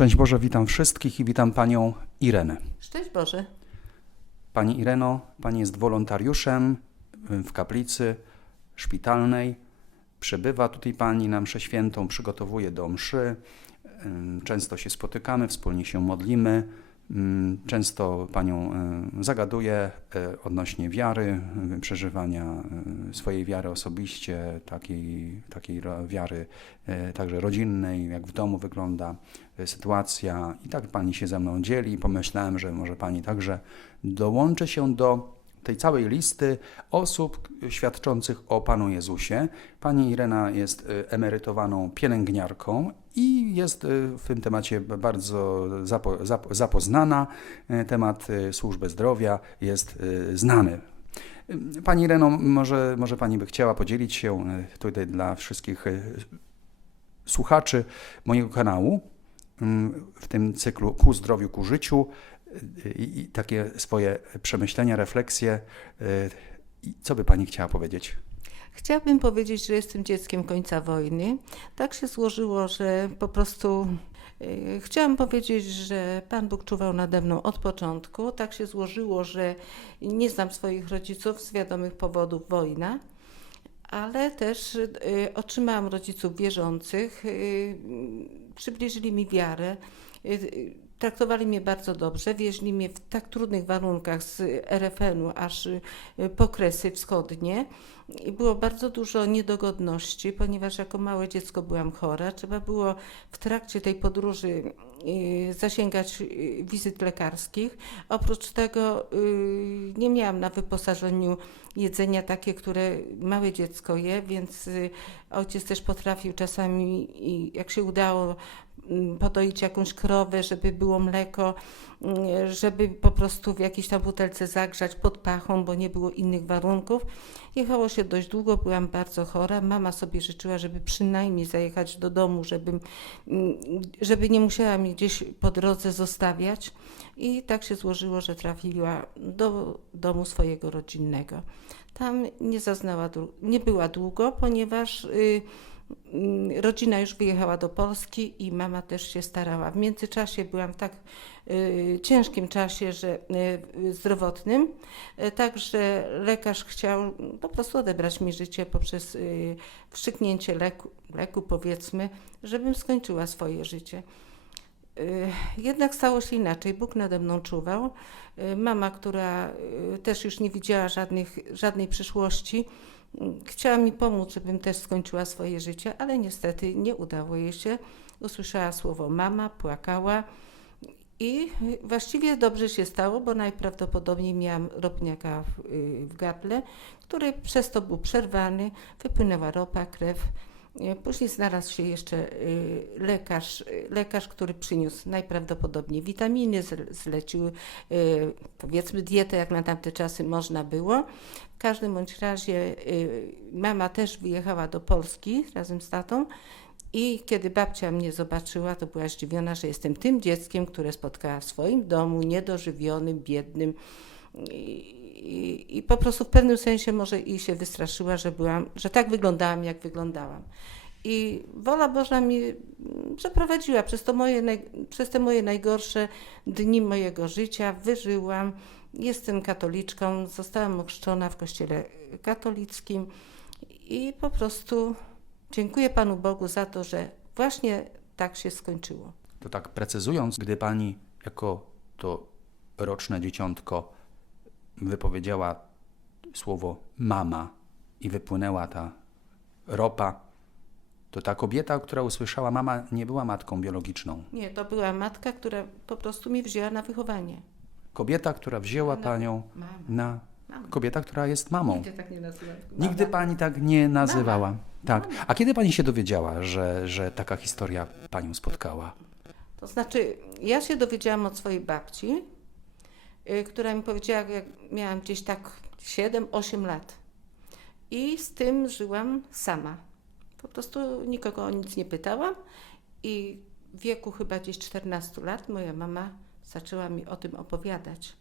Szczęść Boże, witam wszystkich i witam panią Irenę. Szczęść Boże. Pani Ireno, pani jest wolontariuszem w kaplicy szpitalnej. Przybywa tutaj pani na mszę świętą, przygotowuje do mszy. Ym, Często się spotykamy, wspólnie się modlimy. Ym, Często panią y, zagaduję y, odnośnie wiary, y, przeżywania swojej wiary osobiście, takiej, takiej wiary także rodzinnej, jak w domu wygląda sytuacja. I tak pani się ze mną dzieli. Pomyślałem, że może pani także dołączy się do tej całej listy osób świadczących o Panu Jezusie. Pani Irena jest y, emerytowaną pielęgniarką i jest y, w tym temacie bardzo zapo, zap, zapoznana. Y, Temat służby zdrowia jest znany. Pani Ireno, może, może Pani by chciała podzielić się tutaj dla wszystkich słuchaczy mojego kanału w tym cyklu Ku zdrowiu, ku życiu i, i takie swoje przemyślenia, refleksje. y, i Co by Pani chciała powiedzieć? Chciałabym powiedzieć, że jestem dzieckiem końca wojny. Tak się złożyło, że po prostu yy, chciałam powiedzieć, że Pan Bóg czuwał nade mną od początku. Tak się złożyło, że nie znam swoich rodziców z wiadomych powodów wojna. Ale też y, otrzymałam rodziców wierzących, y, przybliżyli mi wiarę, y, y, traktowali mnie bardzo dobrze, wieźli mnie w tak trudnych warunkach z RFN-u aż y, po Kresy Wschodnie. I było bardzo dużo niedogodności, ponieważ jako małe dziecko byłam chora. Trzeba było w trakcie tej podróży y, zasięgać y, wizyt lekarskich. Oprócz tego nie miałam na wyposażeniu jedzenia takie, które małe dziecko je, więc ojciec też potrafił czasami, jak się udało, mm, podoić jakąś krowę, żeby było mleko, mm, żeby po prostu w jakiejś tam butelce zagrzać pod pachą, bo nie było innych warunków. Jechało się dość długo, byłam bardzo chora. Mama sobie życzyła, żeby przynajmniej zajechać do domu, żebym, mm, żeby nie musiała mnie gdzieś po drodze zostawiać. I tak się złożyło, że trafiła do domu swojego rodzinnego. Tam nie zaznała, nie była długo, ponieważ y, mm, rodzina już wyjechała do Polski i mama też się starała. W międzyczasie byłam w tak y, ciężkim czasie, że y, zdrowotnym, także lekarz chciał po prostu odebrać mi życie poprzez wstrzyknięcie leku, leku, powiedzmy, żebym skończyła swoje życie. Y, Jednak stało się inaczej. Bóg nade mną czuwał. Y, Mama, która y, też już nie widziała żadnych, żadnej przyszłości, chciała mi pomóc, żebym też skończyła swoje życie, ale niestety nie udało jej się. Usłyszała słowo mama, płakała i właściwie dobrze się stało, bo najprawdopodobniej miałam ropniaka w, w który przez to był przerwany, wypłynęła ropa, krew. Y, Później znalazł się jeszcze y, lekarz, y, lekarz, który przyniósł najprawdopodobniej witaminy, zle- zlecił powiedzmy dietę, jak na tamte czasy można było. W każdym bądź razie mama też wyjechała do Polski razem z tatą i kiedy babcia mnie zobaczyła, to była zdziwiona, że jestem tym dzieckiem, które spotkała w swoim domu, niedożywionym, biednym. I, po prostu w pewnym sensie może i się wystraszyła, że byłam, że tak wyglądałam, jak wyglądałam. I wola Boża mi mm, przeprowadziła przez, to moje, przez te moje najgorsze dni mojego życia. Wyżyłam. Jestem katoliczką, zostałam ochrzczona w kościele katolickim i po prostu dziękuję Panu Bogu za to, że właśnie tak się skończyło. To tak precyzując, gdy Pani jako to roczne dzieciątko wypowiedziała słowo mama i wypłynęła ta ropa, to ta kobieta, która usłyszała mama, nie była matką biologiczną. Nie, to była matka, która po prostu mnie wzięła na wychowanie. Kobieta, która wzięła Na- Panią Mama. na... Mama. Kobieta, która jest mamą. Nigdy tak nie nazywałam. Nigdy Mama. Pani tak nie nazywała. Tak. A kiedy Pani się dowiedziała, że, że taka historia Panią spotkała? To znaczy, ja się dowiedziałam od swojej babci, która mi powiedziała, jak miałam gdzieś tak 7-8 lat. I z tym żyłam sama. Po prostu nikogo o nic nie pytałam i w wieku chyba gdzieś 14 lat moja mama zaczęła mi o tym opowiadać.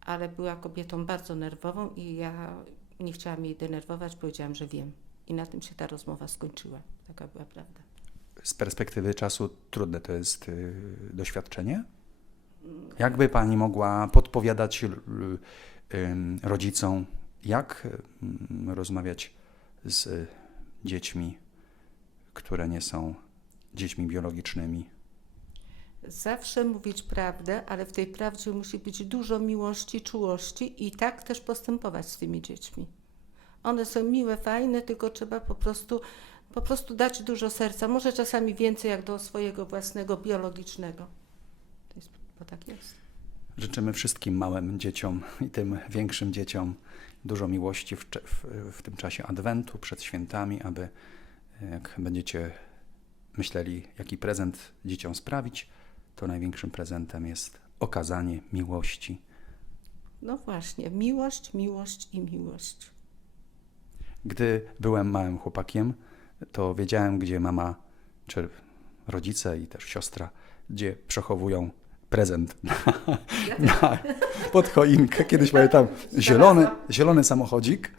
Ale była kobietą bardzo nerwową i ja nie chciałam jej denerwować, powiedziałam, że wiem. I na tym się ta rozmowa skończyła. Taka była prawda. z perspektywy czasu trudne to jest y, doświadczenie? Jakby pani mogła podpowiadać rodzicom, jak rozmawiać z dziećmi, które nie są dziećmi biologicznymi? Zawsze mówić prawdę, ale w tej prawdzie musi być dużo miłości, czułości i tak też postępować z tymi dziećmi. One są miłe, fajne, tylko trzeba po prostu, po prostu dać dużo serca. Może czasami więcej jak do swojego własnego biologicznego. Tak jest. Życzymy wszystkim małym dzieciom i tym większym dzieciom dużo miłości w, w, w tym czasie Adwentu, przed świętami, aby jak będziecie myśleli, jaki prezent dzieciom sprawić, to największym prezentem jest okazanie miłości. No właśnie, miłość, miłość i miłość. Gdy byłem małym chłopakiem, to wiedziałem, gdzie mama, czy rodzice i też siostra, gdzie przechowują prezent na, na, pod choinkę. Kiedyś pamiętam zielony, zielony samochodzik,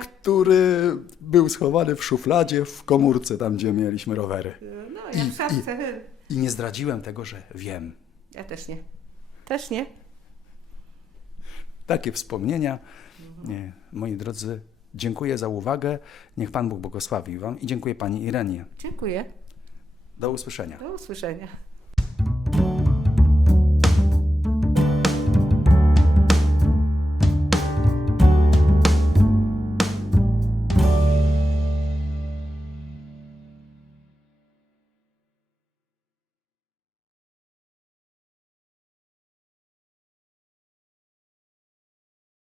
który był schowany w szufladzie w komórce, tam gdzie mieliśmy rowery. No, I- w szafce. I nie zdradziłem tego, że wiem. Ja też nie. Też nie. Takie wspomnienia. Nie, moi drodzy, dziękuję za uwagę. Niech Pan Bóg błogosławi Wam i dziękuję Pani Irenie. Dziękuję. Do usłyszenia. Do usłyszenia.